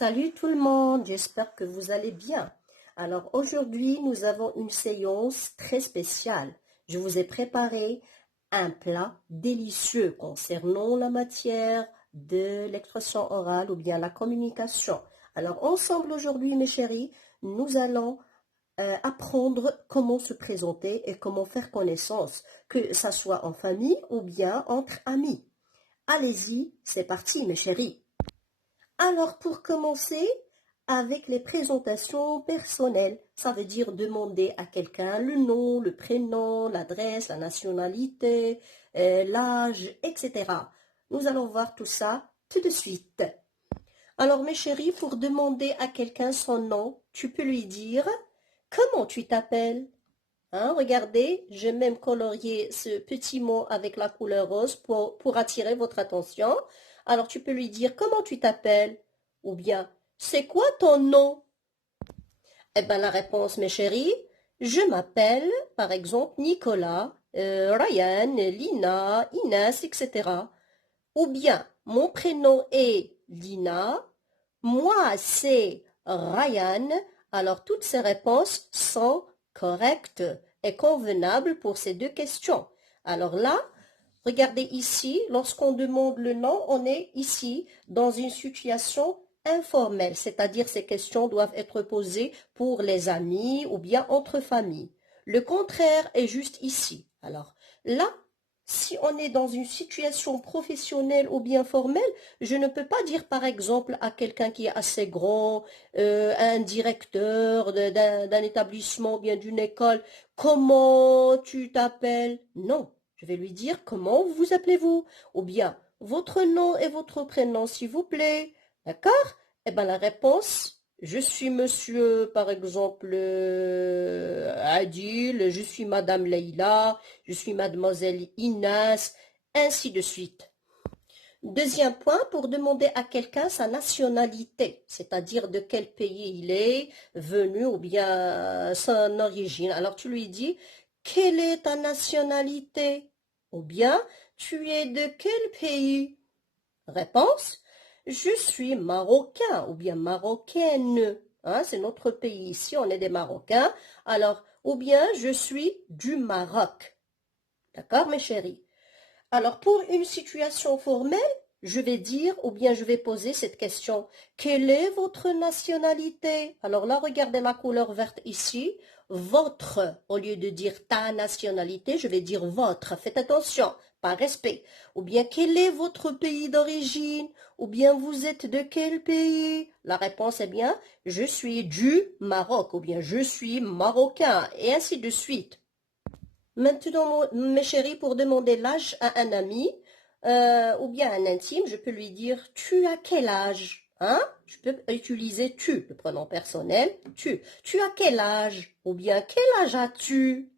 Salut tout le monde, j'espère que vous allez bien. Alors aujourd'hui, nous avons une séance très spéciale. Je vous ai préparé un plat délicieux concernant la matière de l'expression orale ou bien la communication. Alors ensemble aujourd'hui, mes chéris, nous allons apprendre comment se présenter et comment faire connaissance, que ça soit en famille ou bien entre amis. Allez-y, c'est parti, mes chéris. Alors, pour commencer, avec les présentations personnelles, ça veut dire demander à quelqu'un le nom, le prénom, l'adresse, la nationalité, l'âge, etc. Nous allons voir tout ça tout de suite. Alors, mes chéris, pour demander à quelqu'un son nom, tu peux lui dire « Comment tu t'appelles ?» Hein, regardez, j'ai même colorié ce petit mot avec la couleur rose pour attirer votre attention. Alors, tu peux lui dire comment tu t'appelles ou bien c'est quoi ton nom? Eh bien, la réponse, mes chéris, je m'appelle, par exemple, Nicolas, Ryan, Lina, Inès, etc. Ou bien, mon prénom est Lina, moi c'est Ryan. Alors, toutes ces réponses sont correctes et convenables pour ces deux questions. Alors là, regardez ici, lorsqu'on demande le nom, on est ici dans une situation informelle, c'est-à-dire ces questions doivent être posées pour les amis ou bien entre familles. Le contraire est juste ici. Alors là, si on est dans une situation professionnelle ou bien formelle, je ne peux pas dire par exemple à quelqu'un qui est assez grand, un directeur d'un établissement ou bien d'une école, comment tu t'appelles? Non, je vais lui dire comment vous appelez-vous? Ou bien votre nom et votre prénom s'il vous plaît. D'accord? Eh bien la réponse, je suis monsieur par exemple Adil, je suis madame Leïla, je suis mademoiselle Inès, ainsi de suite. Deuxième point, pour demander à quelqu'un sa nationalité, c'est-à-dire de quel pays il est venu ou bien son origine. Alors tu lui dis, quelle est ta nationalité? Ou bien, tu es de quel pays? Réponse, je suis marocain ou bien marocaine. Hein, c'est notre pays ici, on est des Marocains. Alors, ou bien je suis du Maroc. D'accord, mes chéris? Alors, pour une situation formelle, je vais dire ou bien je vais poser cette question. Quelle est votre nationalité? Alors là, regardez la couleur verte ici. Votre, au lieu de dire ta nationalité, je vais dire votre. Faites attention, par respect. Ou bien quel est votre pays d'origine? Ou bien vous êtes de quel pays? La réponse est bien, je suis du Maroc ou bien je suis marocain et ainsi de suite. Maintenant, mes chéris, pour demander l'âge à un ami ou bien à un intime, je peux lui dire « Tu as quel âge ?» Hein? Je peux utiliser « tu », le pronom personnel « tu ». « Tu as quel âge ?» Ou bien « Quel âge as-tu »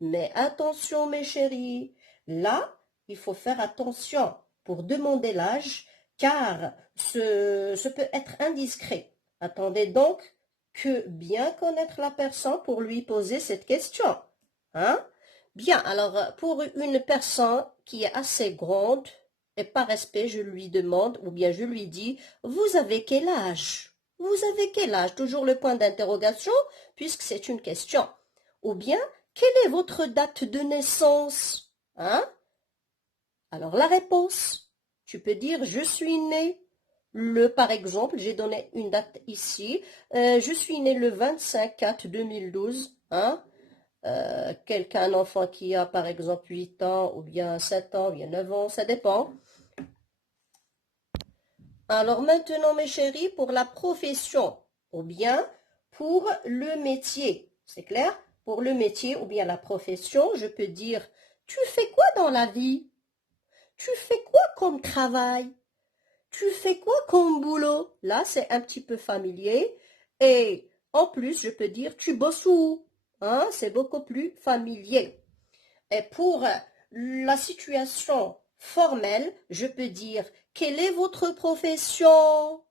Mais attention, mes chéris, là, il faut faire attention pour demander l'âge, car ce peut être indiscret. Attendez donc que bien connaître la personne pour lui poser cette question. Hein? Bien, alors pour une personne qui est assez grande, et par respect, je lui demande, ou bien je lui dis, vous avez quel âge? Vous avez quel âge? Toujours le point d'interrogation, puisque c'est une question. Ou bien, quelle est votre date de naissance? Hein? Alors la réponse, tu peux dire je suis né par exemple, j'ai donné une date ici, je suis né le 25/4/2012. Hein? Un enfant qui a par exemple 8 ans ou bien 7 ans ou bien 9 ans, ça dépend. Alors maintenant mes chéris, pour la profession ou bien pour le métier, c'est clair? Pour le métier ou bien la profession, je peux dire tu fais quoi dans la vie? Tu fais quoi comme travail? Tu fais quoi comme boulot? Là, c'est un petit peu familier. Et en plus, je peux dire tu bosses où? Hein? C'est beaucoup plus familier. Et pour la situation formelle, je peux dire quelle est votre profession?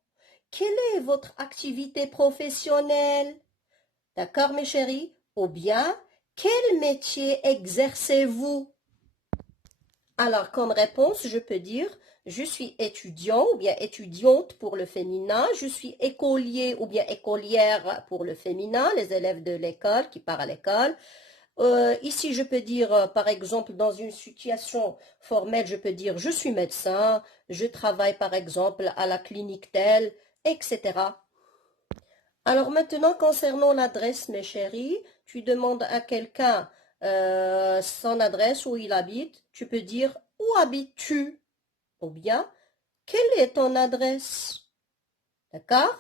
Quelle est votre activité professionnelle? D'accord, mes chéris? Ou bien, quel métier exercez-vous? Alors, comme réponse, je peux dire Je suis étudiant ou bien étudiante pour le féminin. Je suis écolier ou bien écolière pour le féminin, les élèves de l'école qui partent à l'école. Ici, je peux dire, par exemple, dans une situation formelle, je peux dire je suis médecin, je travaille par exemple à la clinique telle, etc. Alors maintenant, concernant l'adresse, mes chéris, tu demandes à quelqu'un son adresse où il habite, tu peux dire où habites-tu? Ou bien, quelle est ton adresse? D'accord?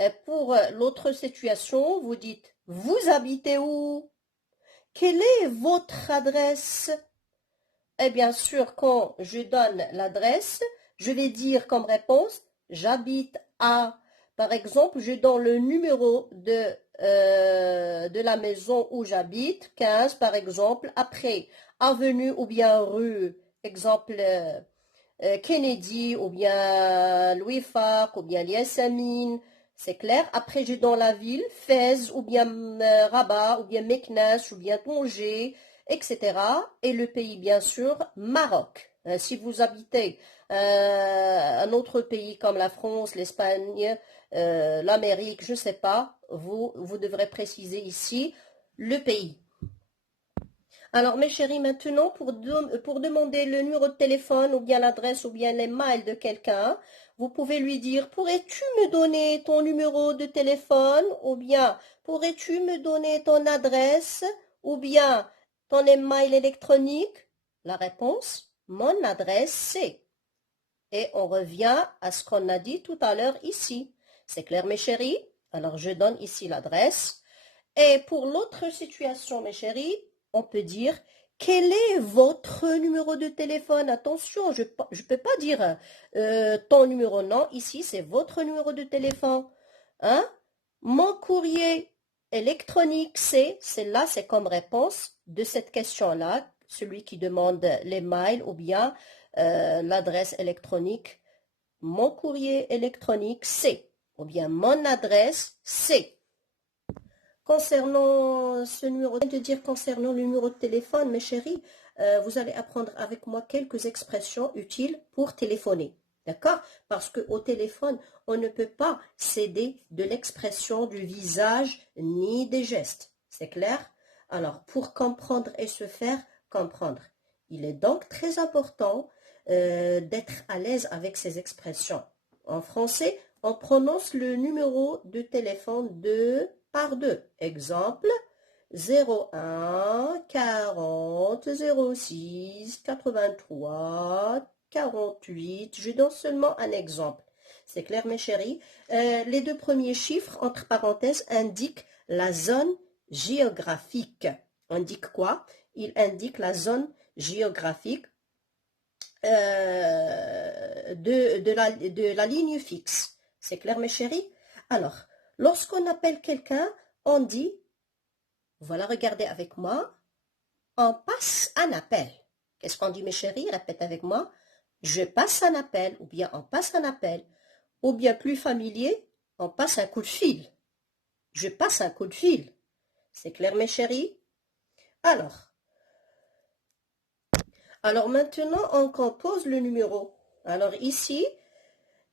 Et pour l'autre situation, vous dites vous habitez où? Quelle est votre adresse? Et bien sûr, quand je donne l'adresse, je vais dire comme réponse, j'habite à, par exemple, je donne le numéro de la maison où j'habite, 15 par exemple, après avenue ou bien rue, exemple Kennedy ou bien Louis Farc ou bien Liasamine, c'est clair. Après, je donne la ville, Fès ou bien Rabat ou bien Meknès ou bien Tanger, etc. Et le pays, bien sûr, Maroc. Si vous habitez un autre pays comme la France, l'Espagne, l'Amérique, je ne sais pas, vous devrez préciser ici le pays. Alors, mes chéris, maintenant, pour demander le numéro de téléphone ou bien l'adresse ou bien les mails de quelqu'un, vous pouvez lui dire, pourrais-tu me donner ton numéro de téléphone ou bien pourrais-tu me donner ton adresse ou bien ton email électronique? La réponse, mon adresse c'est. Et on revient à ce qu'on a dit tout à l'heure ici. C'est clair, mes chéris? Alors, je donne ici l'adresse. Et pour l'autre situation, mes chéris, on peut dire quel est votre numéro de téléphone? Attention, je ne peux pas dire ton numéro, non. Ici, c'est votre numéro de téléphone. Hein? Mon courrier électronique, c'est là, c'est comme réponse de cette question-là, celui qui demande les mails ou bien l'adresse électronique. Mon courrier électronique, c'est, ou bien mon adresse, c'est. Concernant ce numéro, de dire concernant le numéro de téléphone, mes chéris, vous allez apprendre avec moi quelques expressions utiles pour téléphoner. D'accord? Parce qu'au téléphone, on ne peut pas céder de l'expression du visage ni des gestes. C'est clair? Alors, pour comprendre et se faire comprendre, il est donc très important d'être à l'aise avec ces expressions. En français, on prononce le numéro de téléphone de par deux. Exemple, 01 40 06 83 48. Je donne seulement un exemple. C'est clair, mes chéris? Les deux premiers chiffres, entre parenthèses, indiquent la zone géographique. Indique quoi? Il indique la zone géographique de la ligne fixe. C'est clair, mes chéris? Alors, lorsqu'on appelle quelqu'un, on dit, voilà, regardez avec moi, on passe un appel. Qu'est-ce qu'on dit, mes chéris? Répète avec moi. Je passe un appel, ou bien on passe un appel, ou bien plus familier, on passe un coup de fil. Je passe un coup de fil. C'est clair, mes chéris? Alors maintenant, on compose le numéro. Alors ici,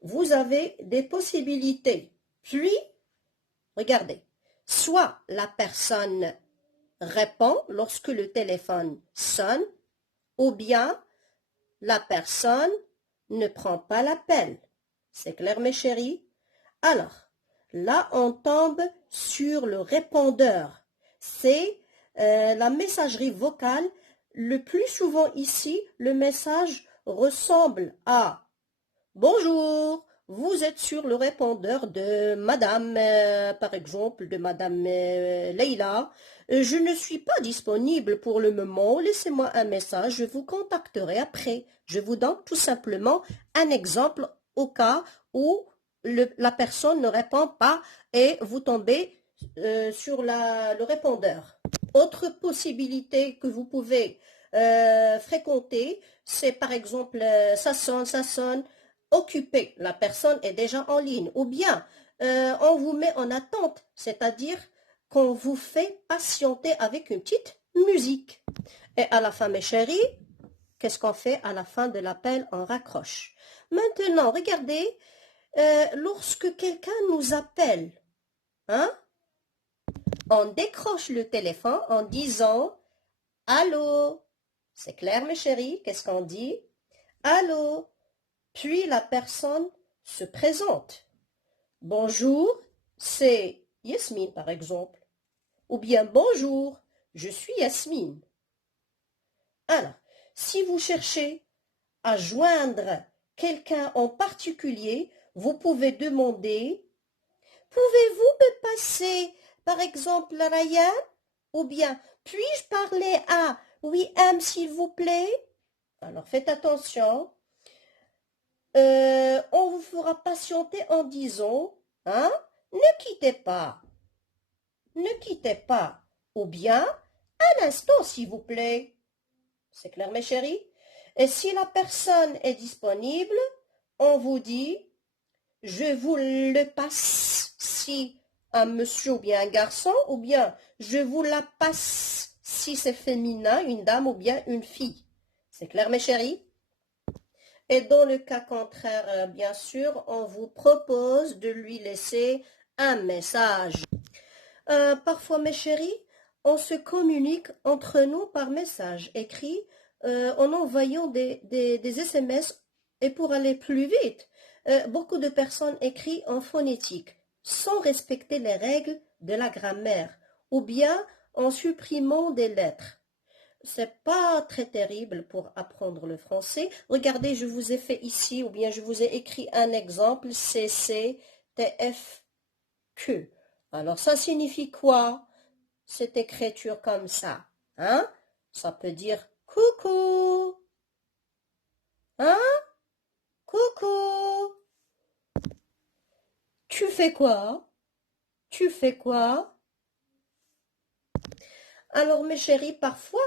vous avez des possibilités. Puis, regardez, soit la personne répond lorsque le téléphone sonne, ou bien la personne ne prend pas l'appel. C'est clair, mes chéris? Alors, là, on tombe sur le répondeur. C'est la messagerie vocale. Le plus souvent ici, le message ressemble à bonjour, vous êtes sur le répondeur de Madame, par exemple, de Madame Leila. Je ne suis pas disponible pour le moment. Laissez-moi un message, je vous contacterai après. Je vous donne tout simplement un exemple au cas où la personne ne répond pas et vous tombez sur le répondeur. Autre possibilité que vous pouvez fréquenter, c'est par exemple, ça sonne, occupé, la personne est déjà en ligne, ou bien on vous met en attente, c'est-à-dire qu'on vous fait patienter avec une petite musique. Et à la fin, mes chéris, qu'est-ce qu'on fait à la fin de l'appel? On raccroche. Maintenant, regardez, lorsque quelqu'un nous appelle, hein, on décroche le téléphone en disant « Allô ». C'est clair, mes chéris? Qu'est-ce qu'on dit? « Allô ». Puis la personne se présente. « Bonjour, c'est Yasmine, par exemple. » Ou bien « Bonjour, je suis Yasmine. » Alors, si vous cherchez à joindre quelqu'un en particulier, vous pouvez demander « Pouvez-vous me passer, par exemple, Ryan ?» Ou bien « Puis-je parler à Wim, s'il vous plaît ?» Alors, faites attention. On vous fera patienter en disant « Hein, ne quittez pas. Ne quittez pas. » Ou bien « Un instant, s'il vous plaît. » C'est clair, mes chéris? Et si la personne est disponible, on vous dit « Je vous le passe si un monsieur ou bien un garçon, ou bien je vous la passe si c'est féminin, une dame ou bien une fille. » C'est clair, mes chéris? Et dans le cas contraire, bien sûr, on vous propose de lui laisser un message. Parfois, mes chéris, on se communique entre nous par message écrit en envoyant des SMS. Et pour aller plus vite, beaucoup de personnes écrivent en phonétique sans respecter les règles de la grammaire ou bien en supprimant des lettres. C'est pas très terrible pour apprendre le français. Regardez, je vous ai fait ici, ou bien je vous ai écrit un exemple, CCTFQ. Alors, ça signifie quoi, cette écriture comme ça? Hein? Ça peut dire coucou. Hein? Coucou. Tu fais quoi? Tu fais quoi? Alors, mes chéris, parfois,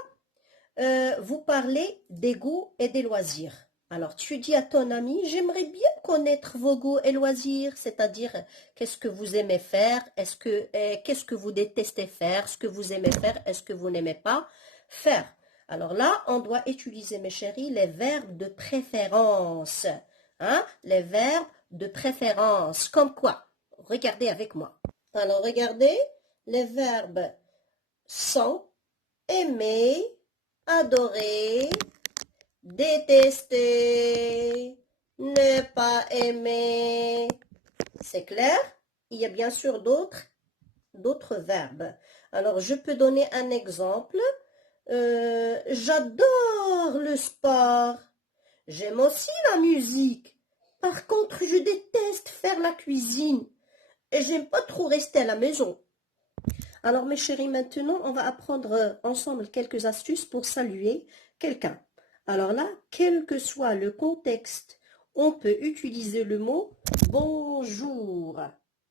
vous parlez des goûts et des loisirs. Alors, tu dis à ton ami, j'aimerais bien connaître vos goûts et loisirs, c'est-à-dire qu'est-ce que vous aimez faire, qu'est-ce que vous détestez faire, ce que vous aimez faire, est-ce que vous n'aimez pas faire. Alors là, on doit utiliser, mes chéris, les verbes de préférence. Hein? Les verbes de préférence, comme quoi? Regardez avec moi. Alors, regardez, les verbes sont aimer, adorer, détester, ne pas aimer. C'est clair? Il y a bien sûr d'autres verbes. Alors, je peux donner un exemple. J'adore le sport. J'aime aussi la musique. Par contre, je déteste faire la cuisine. Et j'aime pas trop rester à la maison. Alors mes chéris, maintenant, on va apprendre ensemble quelques astuces pour saluer quelqu'un. Alors là, quel que soit le contexte, on peut utiliser le mot « bonjour »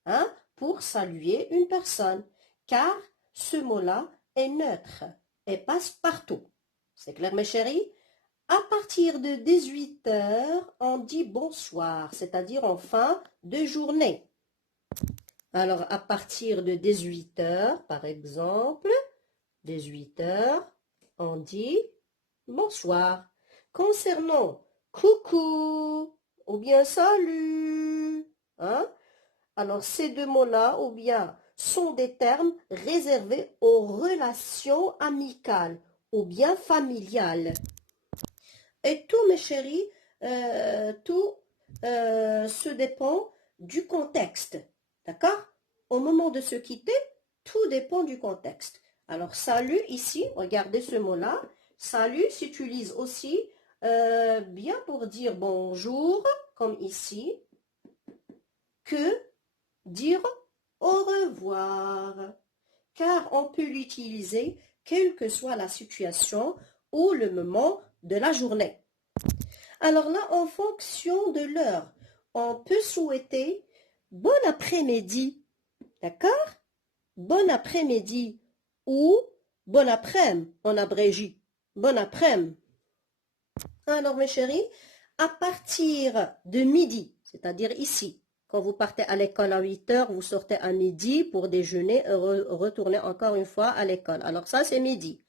hein, pour saluer une personne, car ce mot-là est neutre et passe partout. C'est clair mes chéris? À partir de 18 heures, on dit « bonsoir », c'est-à-dire en fin de journée. Alors, à partir de 18 heures, par exemple, 18 heures, on dit bonsoir. Concernant coucou ou bien salut, hein? Alors, ces deux mots-là, ou bien, sont des termes réservés aux relations amicales ou bien familiales. Et tout, mes chéris, tout se dépend du contexte. D'accord? Au moment de se quitter, tout dépend du contexte. Alors, salut ici, regardez ce mot-là. Salut s'utilise aussi bien pour dire bonjour, comme ici, que dire au revoir. Car on peut l'utiliser quelle que soit la situation ou le moment de la journée. Alors là, en fonction de l'heure, on peut souhaiter bon après-midi, d'accord? Bon après-midi ou bon après-midi, on abrégie. Bon après-midi. Alors mes chéris, à partir de midi, c'est-à-dire ici, quand vous partez à l'école à 8 heures, vous sortez à midi pour déjeuner et retourner encore une fois à l'école. Alors ça, c'est midi.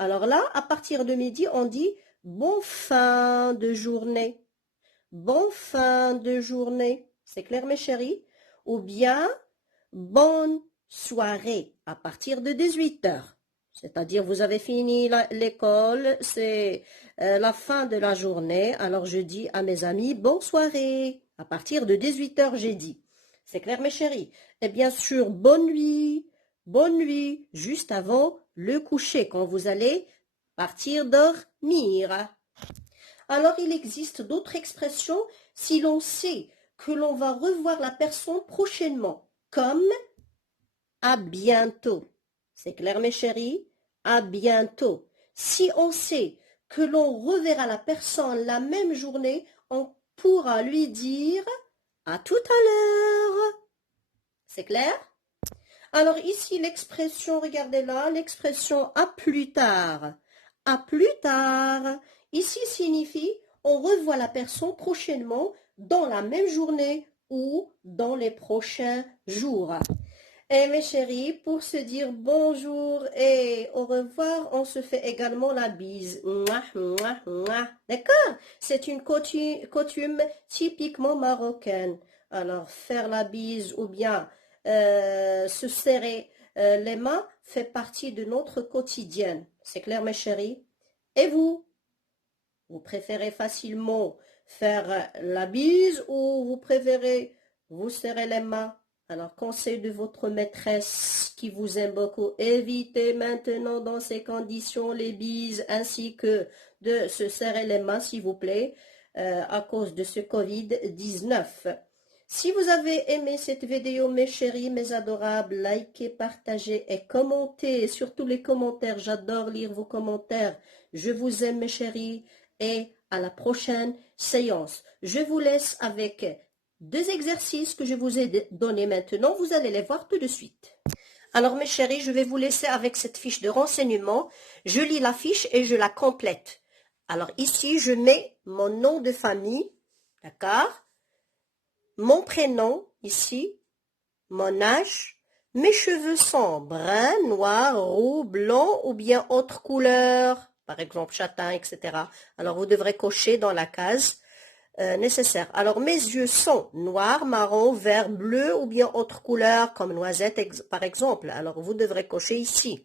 Alors là, à partir de midi, on dit Bon fin de journée. Bon fin de journée. C'est clair, mes chéris? Ou bien, bonne soirée à partir de 18 heures. C'est-à-dire, vous avez fini l'école, c'est la fin de la journée. Alors, je dis à mes amis, bonne soirée. À partir de 18 heures, j'ai dit. C'est clair, mes chéris? Et bien sûr, bonne nuit, juste avant le coucher, quand vous allez partir dormir. Alors, il existe d'autres expressions si l'on sait que l'on va revoir la personne prochainement, comme à bientôt. C'est clair, mes chéris? À bientôt. Si on sait que l'on reverra la personne la même journée, on pourra lui dire à tout à l'heure. C'est clair? Alors ici, l'expression, regardez là, l'expression à plus tard. À plus tard. Ici signifie on revoit la personne prochainement dans la même journée ou dans les prochains jours. Et mes chéris, pour se dire bonjour et au revoir, on se fait également la bise. Mouah, mouah, mouah. D'accord? C'est une coutume typiquement marocaine. Alors, faire la bise ou bien se serrer les mains fait partie de notre quotidienne. C'est clair, mes chéris? Et vous? Vous préférez facilement faire la bise ou vous préférez vous serrer les mains? Alors, conseil de votre maîtresse qui vous aime beaucoup, évitez maintenant dans ces conditions les bises ainsi que de se serrer les mains, s'il vous plaît, à cause de ce Covid-19. Si vous avez aimé cette vidéo, mes chéris, mes adorables, likez, partagez et commentez. Et surtout les commentaires, j'adore lire vos commentaires. Je vous aime, mes chéris, et à la prochaine séance. Je vous laisse avec deux exercices que je vous ai donnés maintenant. Vous allez les voir tout de suite. Alors, mes chéris, je vais vous laisser avec cette fiche de renseignement. Je lis la fiche et je la complète. Alors, ici, je mets mon nom de famille, d'accord? Mon prénom, ici, mon âge, mes cheveux sont bruns, noirs, roux, blancs ou bien autre couleur, par exemple châtain, etc. Alors, vous devrez cocher dans la case nécessaire. Alors, mes yeux sont noirs, marron, vert, bleu ou bien autre couleur comme noisette, par exemple. Alors, vous devrez cocher ici.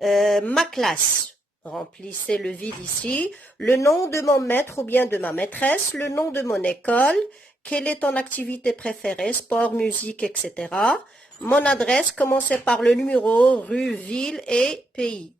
Ma classe. Remplissez le vide ici. Le nom de mon maître ou bien de ma maîtresse. Le nom de mon école. Quelle est ton activité préférée? Sport, musique, etc. Mon adresse. Commencez par le numéro, rue, ville et pays.